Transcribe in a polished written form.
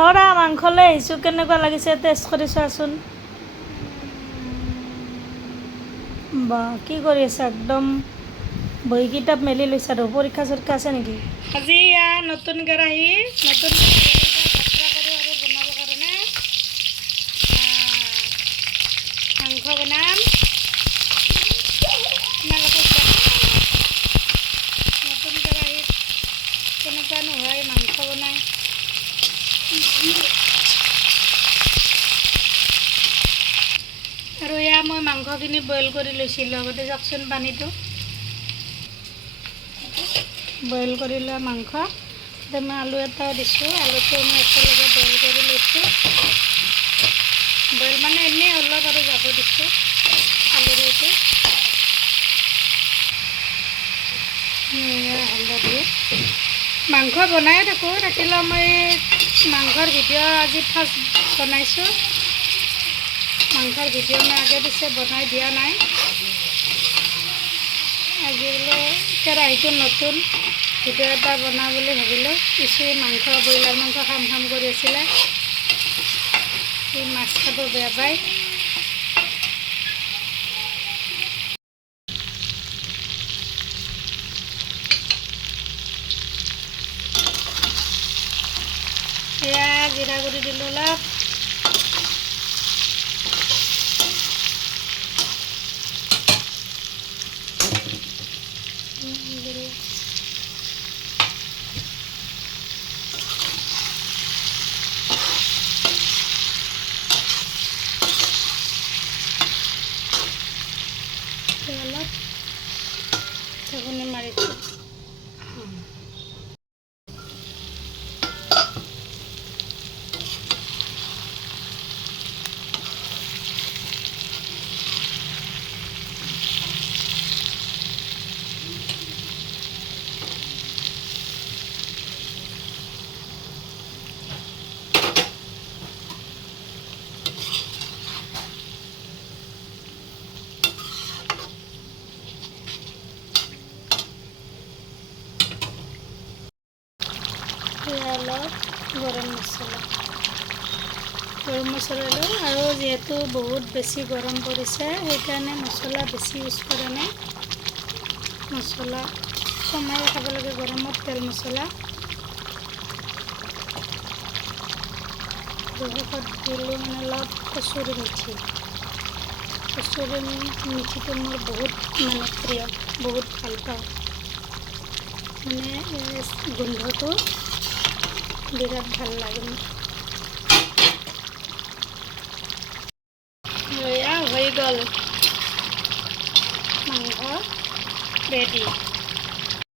Aura মাংসলৈ আহিছোঁ, কেনেকুৱা লাগিছে টেষ্ট কৰি চোৱাচোন। বা কি কৰি আছে, একদম বহি কিতাপ মেলি লৈছে আৰু পৰীক্ষা চৰীক্ষা আছে নেকি। আজি নতুন কেৰাহী যাত্ৰা কৰোঁ আৰু বনাবৰ কাৰণে মাংস বনাম। নতুন কেৰাহীত কেনেকুৱা নহয় মাংস বনাই। আৰু এয়া মই মাংসখিনি বইল কৰি লৈছিলোঁ, আগতে চাওকচোন পানীটো বইল কৰি লোৱা মাংস। এতিয়া মই আলু এটাও দিছোঁ, আলুটো মই একেলগে বইল কৰি লৈছোঁ। বইল মানে এনেই অলপ আৰু যাব দিছোঁ আলুৰ সৈতে। হালধি মাংস বনাই থাকোঁ, থাকিলেও মই মাংসৰ ভিডিঅ' আজি ফাৰ্ষ্ট বনাইছোঁ। মাংসৰ ভিডিঅ' মই আগে পিছে বনাই দিয়া নাই। আজি বোলো কেৰাহীটো নতুন, ভিডিঅ' এটা বনাওঁ বুলি ভাবিলোঁ। কিছু মাংস ব্ৰইলাৰ মাংস খাম কৰি আছিলে, সি মাছ খাব বেয়া পায়। এয়া জিৰা গুড়ি দিলোঁ অলপ, অলপ ঢাকনি মাৰিছোঁ। অলপ গৰম মছলা দিওঁ, আৰু যিহেতু বহুত বেছি গৰম পৰিছে সেইকাৰণে মছলা বেছি ইউজ কৰা নাই। মছলা কমাই খাব লাগে গৰমত, তেল মছলা। শেষত দিলোঁ মানে অলপ কচুৰি মেথি। কচুৰি মেথিটো মোৰ বহুত মানে প্ৰিয়, বহুত ভাল পাওঁ, মানে গোন্ধটো বিৰাট ভাল লাগে মোৰ। এয়া হৈ গ'ল মাংস ৰেডি।